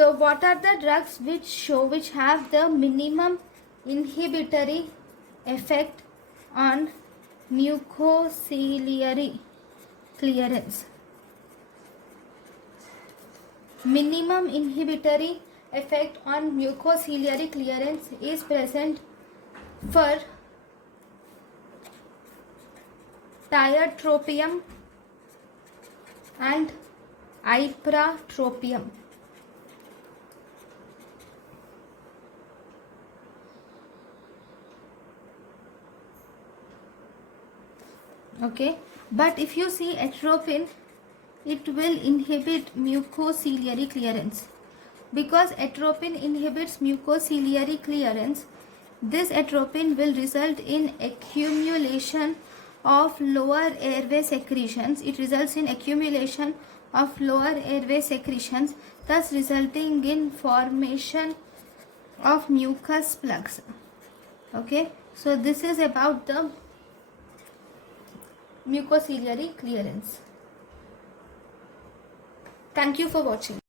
So what are the drugs which have the minimum inhibitory effect on mucociliary clearance? Minimum inhibitory effect on mucociliary clearance is present for tiotropium and ipratropium. Okay, but if you see atropine, it will inhibit mucociliary clearance. Because atropine inhibits mucociliary clearance, this atropine will result in accumulation of lower airway secretions. It results in accumulation of lower airway secretions, thus resulting in formation of mucus plugs. Okay, so this is about the mucociliary clearance. Thank you for watching.